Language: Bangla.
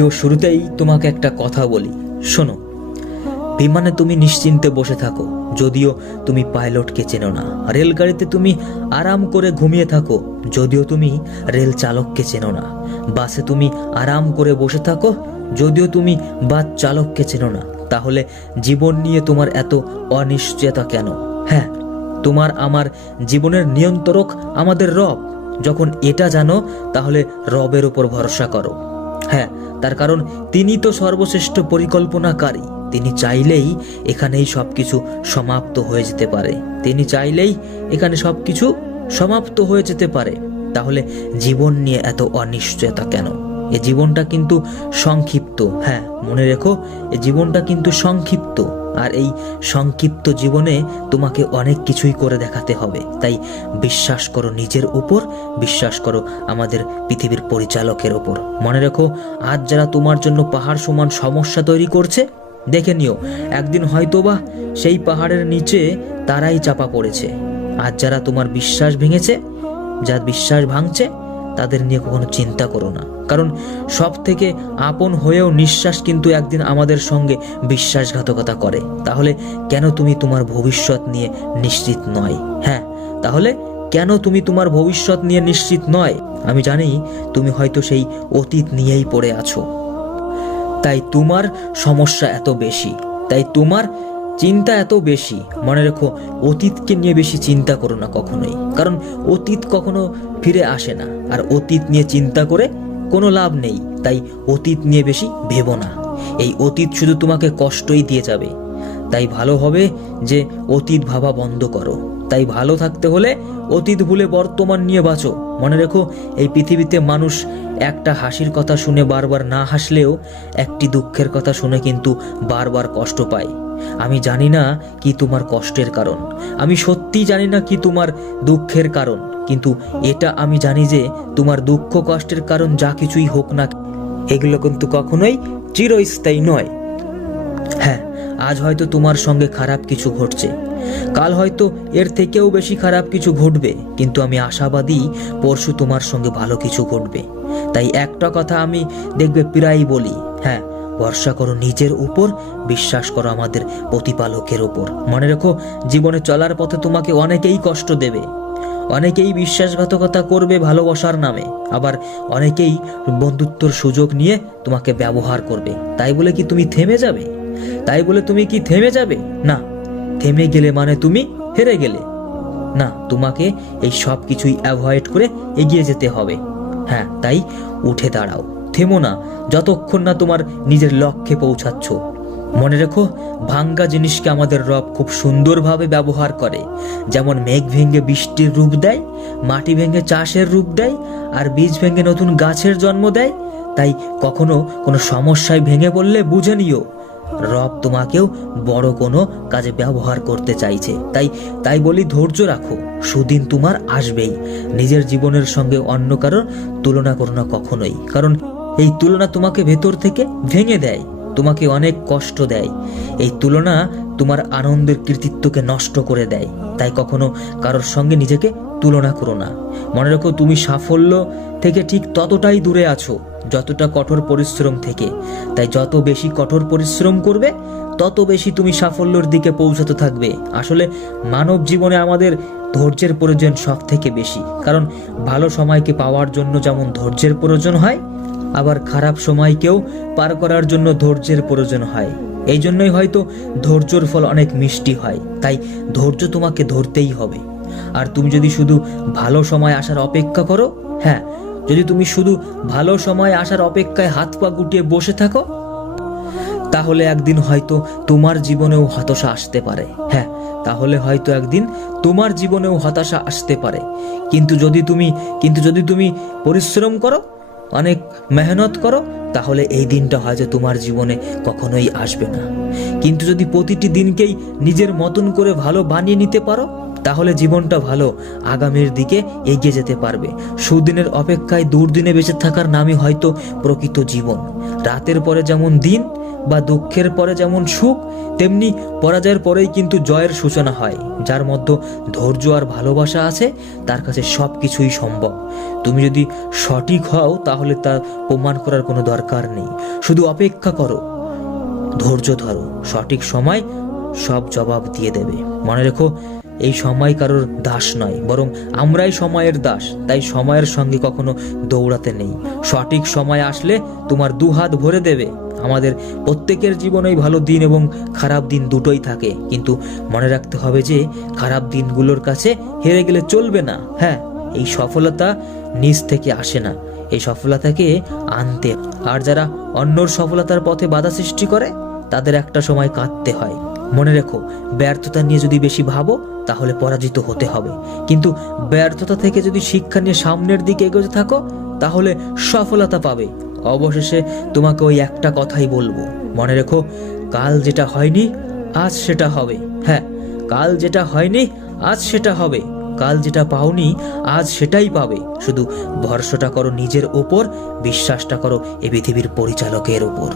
ভিডিও শুরুতেই তোমাকে একটা কথা বলি, শোনো। বিমানে তুমি নিশ্চিন্তে বসে থাকো, যদিও তুমি পাইলটকে চেনো না। রেলগাড়িতে তুমি আরাম করে ঘুমিয়ে থাকো, যদিও তুমি রেল চালককে চেনো না। বাসে তুমি আরাম করে বসে থাকো, যদিও তুমি বাস চালককে চেনো না। তাহলে জীবন নিয়ে তোমার এত অনিশ্চয়তা কেন? হ্যাঁ, তোমার আমার জীবনের নিয়ন্ত্রক আমাদের রব। যখন এটা জানো, তাহলে রবের উপর ভরসা করো। হ্যাঁ, তার কারণ তিনি তো সর্বশ্রেষ্ঠ পরিকল্পনাকারী। তিনি চাইলেই এখানেই সবকিছু সমাপ্ত হয়ে যেতে পারে। তিনি চাইলেই এখানে সবকিছু সমাপ্ত হয়ে যেতে পারে। তাহলে জীবন নিয়ে এত অনিশ্চয়তা কেন? এ জীবনটা কিন্তু সংক্ষিপ্ত। হ্যাঁ, মনে রেখো, এ জীবনটা কিন্তু সংক্ষিপ্ত। আর এই সংক্ষিপ্ত জীবনে তোমাকে অনেক কিছুই করে দেখাতে হবে। তাই বিশ্বাস করো নিজের উপর, বিশ্বাস করো আমাদের পৃথিবীর পরিচালকের ওপর। মনে রেখো, আজ যারা তোমার জন্য পাহাড় সমান সমস্যা তৈরি করছে, দেখে নিও একদিন হয়তোবা সেই পাহাড়ের নিচে তারাই চাপা পড়েছে। আজ যারা তোমার বিশ্বাস ভেঙেছে, যার বিশ্বাস ভাঙছে, তাদের নিয়ে কখনো চিন্তা করো না। কারণ সব থেকে আপন হয়েও নিঃশ্বাস কিন্তু একদিন আমাদের সঙ্গে বিশ্বাসঘাতকতা করে। তাহলে কেন তুমি তোমার ভবিষ্যৎ নিয়ে নিশ্চিত নয়? হ্যাঁ, তাহলে কেন তুমি তোমার ভবিষ্যৎ নিয়ে নিশ্চিত নয়? আমি জানি তুমি হয়তো সেই অতীত নিয়েই পড়ে আছো, তাই তোমার সমস্যা এত বেশি, তাই তোমার চিন্তা এত বেশি। মনে রেখো, অতীতকে নিয়ে বেশি চিন্তা করো না কখনোই, কারণ অতীত কখনো ফিরে আসে না। আর অতীত নিয়ে চিন্তা করে কোনো লাভ নেই। তাই অতীত নিয়ে বেশি ভেবো না। এই অতীত শুধু তোমাকে কষ্টই দিয়ে যাবে। তাই ভালো হবে যে অতীত ভাবা বন্ধ করো। তাই ভালো থাকতে হলে অতীত ভুলে বর্তমান নিয়ে বাঁচো। মনে রেখো, এই পৃথিবীতে মানুষ একটা হাসির কথা শুনে বারবার না হাসলেও একটি দুঃখের কথা শুনে কিন্তু বারবার কষ্ট পায়। আমি জানি না কি তোমার কষ্টের কারণ, আমি সত্যি জানি না কি তোমার দুঃখের কারণ, কিন্তু এটা আমি জানি যে তোমার দুঃখ কষ্টের কারণ যা কিছুই হোক না, এগুলো কিন্তু কখনোই চিরস্থায়ী নয়। হ্যাঁ, আজ হয়তো তোমার সঙ্গে খারাপ কিছু ঘটছে, কাল হয়তো এর থেকেও বেশি খারাপ কিছু ঘটবে, কিন্তু আমি আশাবাদী পরশু তোমার সঙ্গে ভালো কিছু ঘটবে। তাই একটা কথা আমি দেখবে প্রায়ই বলি, হ্যাঁ, ভরসা করো নিজের উপর, বিশ্বাস করো আমাদের প্রতিপালকের উপর। মনে রেখো, জীবনে চলার পথে তোমাকে অনেকেই কষ্ট দেবে, অনেকেই বিশ্বাসঘাতকতা করবে ভালোবাসার নামে, আবার অনেকেই বন্ধুত্বর সুযোগ নিয়ে তোমাকে ব্যবহার করবে। তাই বলে কি তুমি থেমে যাবে? তাই বলে তুমি কি থেমে যাবে? না, থেমে গেলে মানে তুমি হেরে গেলে। না, তোমাকে এই সব কিছুই অ্যাভয়েড করে এগিয়ে যেতে হবে। হ্যাঁ, তাই উঠে দাঁড়াও, থেমো না যতক্ষণ না তোমার নিজের লক্ষ্যে পৌঁছাচ্ছ। মনে রেখো, ভাঙ্গা জিনিসকে আমাদের রব খুব সুন্দরভাবে ব্যবহার করে। যেমন মেঘ ভেঙে বৃষ্টির রূপ দেয়, মাটি ভেঙে চাষের রূপ দেয়, আর বীজ ভেঙে নতুন গাছের জন্ম দেয়। তাই কখনো কোনো সমস্যায় ভেঙে পড়লে বুঝে নিও, রব তোমাকেও বড় কোনো কাজে ব্যবহার করতে চাইছে। তাই বলি, ধৈর্য রাখো, সুদিন তোমার আসবেই। নিজের জীবনের সঙ্গে অন্য কারোর তুলনা করো না কখনোই, কারণ এই তুলনা তোমাকে ভেতর থেকে ভেঙে দেয়, তোমাকে অনেক কষ্ট দেয়। এই তুলনা তোমার আনন্দের কৃতিত্বকে নষ্ট করে দেয়। তাই কখনো কারোর সঙ্গে নিজেকে তুলনা করো না। মনে রাখো, তুমি সাফল্য থেকে ঠিক ততটাই দূরে আছো যতটা কঠোর পরিশ্রম থেকে। তাই যত বেশি কঠোর পরিশ্রম করবে, তত বেশি তুমি সাফল্যের দিকে পৌঁছাতে থাকবে। আসলে মানব জীবনে আমাদের ধৈর্যের প্রয়োজন সব থেকে বেশি, কারণ ভালো সময়কে পাওয়ার জন্য যেমন ধৈর্যের প্রয়োজন হয়, আবার খারাপ সময়কেও পার করার জন্য ধৈর্যের প্রয়োজন হয়। এই জন্যই হয়তো ধৈর্যর ফল অনেক মিষ্টি হয়। তাই ধৈর্য তোমাকে ধরতেই হবে। আর তুমি যদি শুধু ভালো সময় আসার অপেক্ষা করো, হ্যাঁ, যদি তুমি শুধু ভালো সময় আসার অপেক্ষায় হাত পা গুটিয়ে বসে থাকো, তাহলে একদিন হয়তো তোমার জীবনেও হতাশা আসতে পারে। হ্যাঁ, তাহলে হয়তো একদিন তোমার জীবনেও হতাশা আসতে পারে। কিন্তু যদি তুমি পরিশ্রম করো, অনেক মেহনত করো, তাহলে এই দিনটা হয়তো তোমার জীবনে কখনোই আসবে না। কিন্তু যদি প্রতিটি দিনকেই নিজের মতন করে ভালো বানিয়ে নিতে পারো, তাহলে জীবনটা ভালো আগামীর দিকে এগিয়ে যেতে পারবে। সুদিনের অপেক্ষায় দুর্দিনে বেঁচে থাকার নামই হয়তো প্রকৃত জীবন। রাতের পরে যেমন দিন, বা দুঃখের পরে যেমন সুখ, তেমনি পরাজয়ের পরেই কিন্তু জয়ের সূচনা হয়। যার মধ্যে ধৈর্য আর ভালোবাসা আছে তার কাছে সব কিছুই সম্ভব। তুমি যদি সঠিক হও তাহলে তা প্রমাণ করার কোনো দরকার নেই, শুধু অপেক্ষা করো, ধৈর্য ধরো, সঠিক সময় সব জবাব দিয়ে দেবে। মনে রেখো, এই সময় কারোর দাস নয়, বরং আমরাই সময়ের দাস। তাই সময়ের সঙ্গে কখনো দৌড়াতে নেই। সঠিক সময় আসলে তোমার দুহাত ভরে দেবে। আমাদের প্রত্যেকের জীবনেই ভালো দিন এবং খারাপ দিন দুটোই থাকে, কিন্তু মনে রাখতে হবে যে খারাপ দিনগুলোর কাছে হেরে গেলে চলবে না। হ্যাঁ, এই সফলতা নিজ থেকে আসে না, এই সফলতাকে আনতে। আর যারা অন্যর সফলতার পথে বাধা সৃষ্টি করে তাদের একটা সময় কাঁদতে হয়। মনে রেখো, ব্যর্থতা নিয়ে যদি বেশি ভাবো তাহলে পরাজিত হতে হবে, কিন্তু ব্যর্থতা থেকে যদি শিক্ষা নিয়ে সামনের দিকে এগোতে থাকো তাহলে সফলতা পাবে। অবশেষে তোমাকে ওই একটা কথাই বলবো, মনে রেখো, কাল যেটা হয়নি আজ সেটা হবে। হ্যাঁ, কাল যেটা হয়নি আজ সেটা হবে। কাল যেটা পাওনি আজ সেটাই পাবে। শুধু ভরসাটা করো নিজের ওপর, বিশ্বাসটা করো এই পৃথিবীর পরিচালকের ওপর।